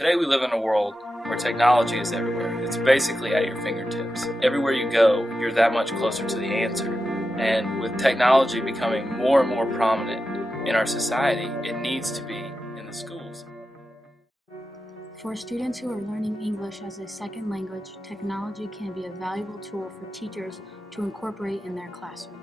Today we live in a world where technology is everywhere. It's basically at your fingertips. Everywhere you go, you're that much closer to the answer. And with technology becoming more and more prominent in our society, it needs to be in the schools. For students who are learning English as a second language, technology can be a valuable tool for teachers to incorporate in their classroom.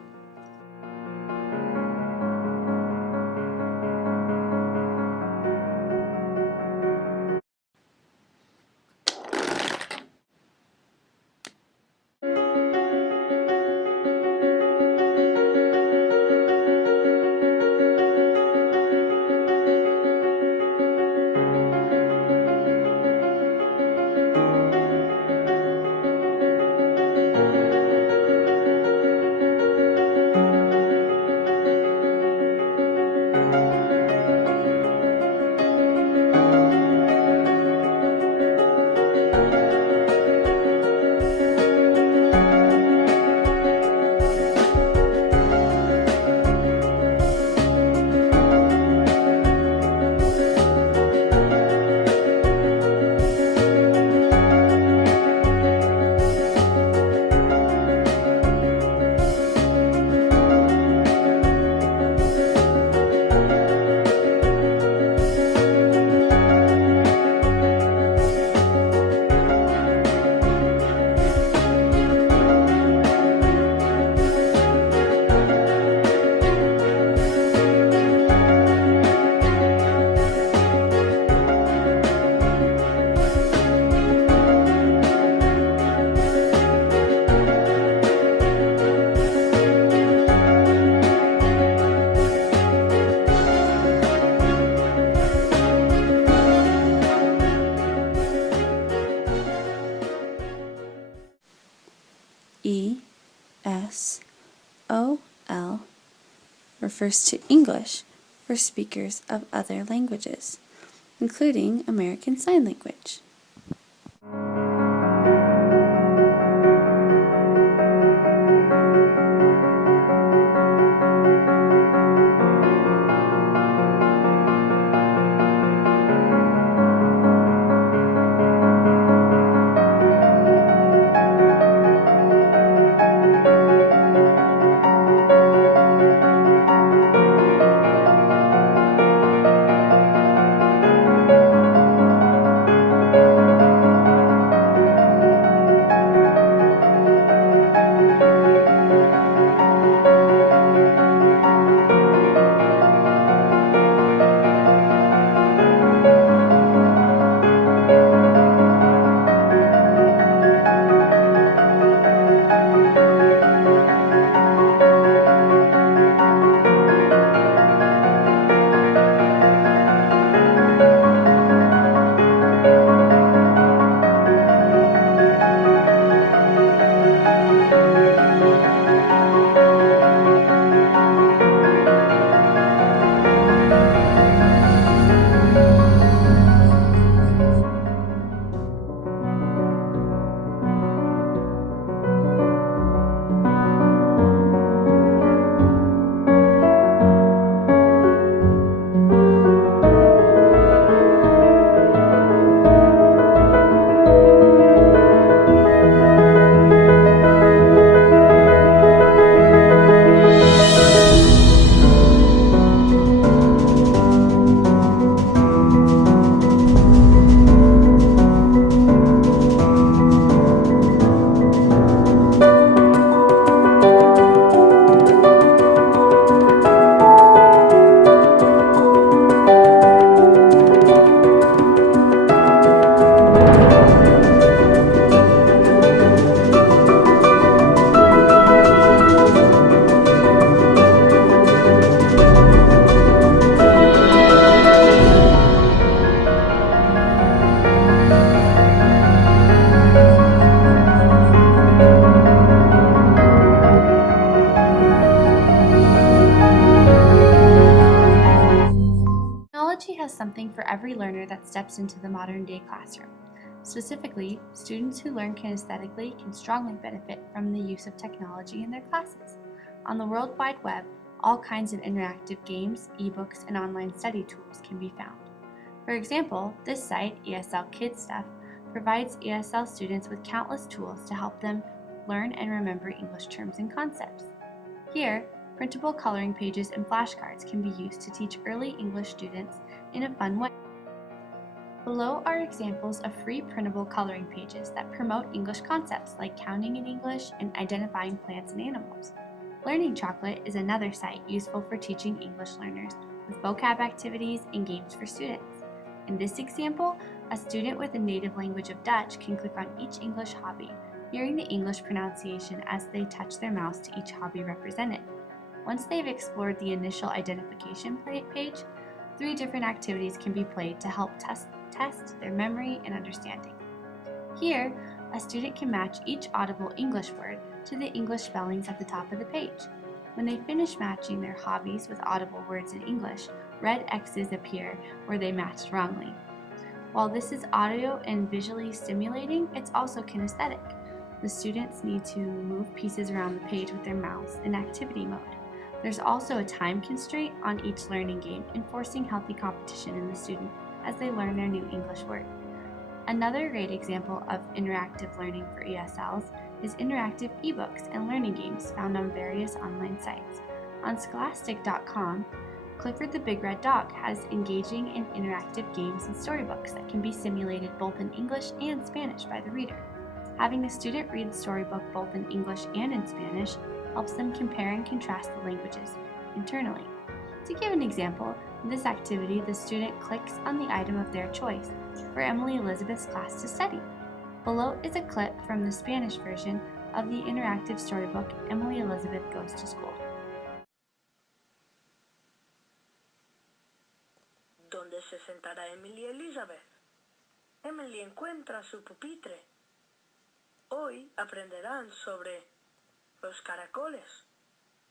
ESL refers to English for speakers of other languages, including American Sign Language. Technology has something for every learner that steps into the modern-day classroom. Specifically, students who learn kinesthetically can strongly benefit from the use of technology in their classes. On the World Wide Web, all kinds of interactive games, ebooks, and online study tools can be found. For example, this site, ESL Kids Stuff, provides ESL students with countless tools to help them learn and remember English terms and concepts. Here, printable coloring pages and flashcards can be used to teach early English students in a fun way. Below are examples of free printable coloring pages that promote English concepts like counting in English and identifying plants and animals. Learning Chocolate is another site useful for teaching English learners with vocab activities and games for students. In this example, a student with a native language of Dutch can click on each English hobby, hearing the English pronunciation as they touch their mouse to each hobby represented. Once they've explored the initial identification page, 3 different activities can be played to help test their memory and understanding. Here, a student can match each audible English word to the English spellings at the top of the page. When they finish matching their hobbies with audible words in English, red X's appear where they matched wrongly. While this is audio and visually stimulating, it's also kinesthetic. The students need to move pieces around the page with their mouse in activity mode. There's also a time constraint on each learning game, enforcing healthy competition in the student as they learn their new English word. Another great example of interactive learning for ESLs is interactive ebooks and learning games found on various online sites. On scholastic.com, Clifford the Big Red Dog has engaging and interactive games and storybooks that can be simulated both in English and Spanish by the reader. Having a student read the storybook both in English and in Spanish helps them compare and contrast the languages internally. To give an example, in this activity, the student clicks on the item of their choice for Emily Elizabeth's class to study. Below is a clip from the Spanish version of the interactive storybook Emily Elizabeth Goes to School. ¿Dónde se sentará Emily Elizabeth? Emily encuentra su pupitre. Hoy aprenderán sobre los caracoles.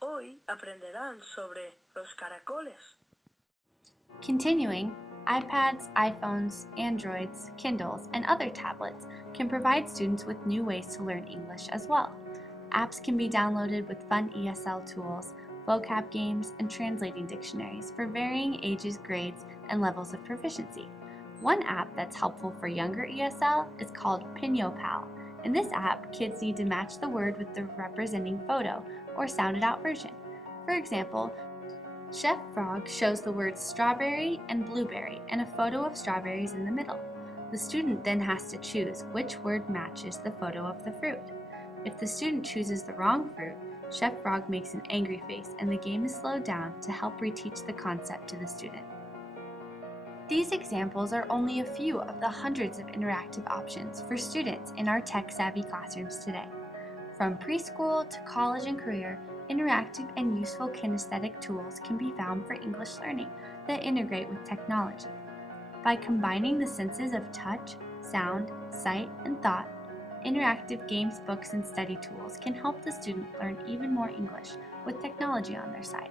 Hoy aprenderán sobre los caracoles. Continuing, iPads, iPhones, Androids, Kindles, and other tablets can provide students with new ways to learn English as well. Apps can be downloaded with fun ESL tools, vocab games, and translating dictionaries for varying ages, grades, and levels of proficiency. One app that's helpful for younger ESL is called PinyoPal. In this app, kids need to match the word with the representing photo or sounded out version. For example, Chef Frog shows the words strawberry and blueberry and a photo of strawberries in the middle. The student then has to choose which word matches the photo of the fruit. If the student chooses the wrong fruit, Chef Frog makes an angry face and the game is slowed down to help reteach the concept to the student. These examples are only a few of the hundreds of interactive options for students in our tech-savvy classrooms today. From preschool to college and career, interactive and useful kinesthetic tools can be found for English learning that integrate with technology. By combining the senses of touch, sound, sight, and thought, interactive games, books, and study tools can help the student learn even more English with technology on their side.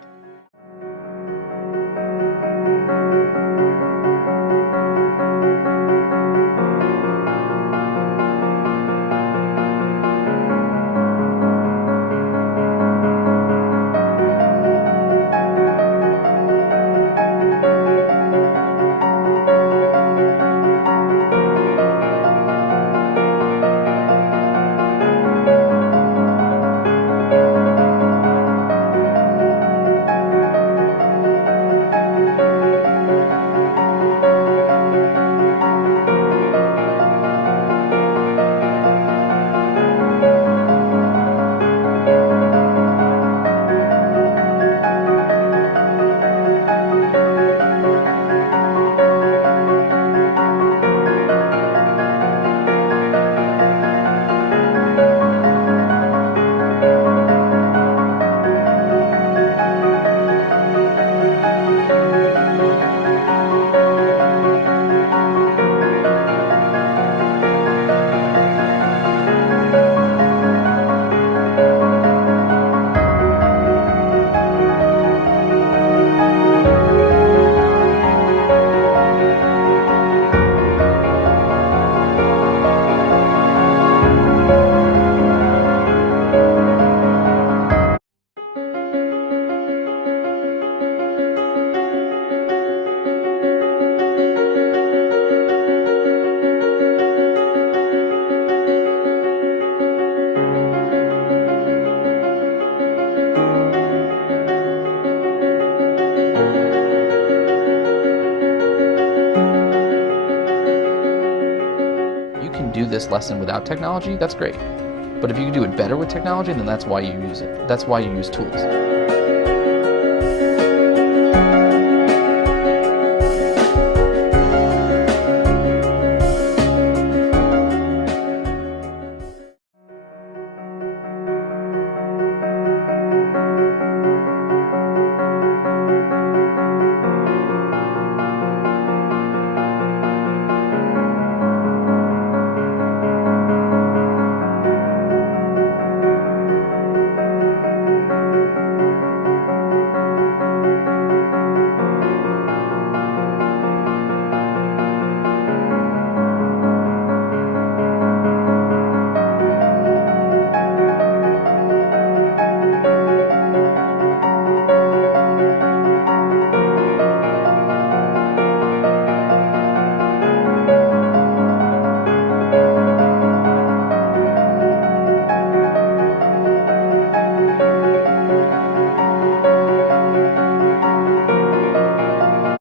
do this lesson without technology, that's great. But if you can do it better with technology, then that's why you use it. That's why you use tools.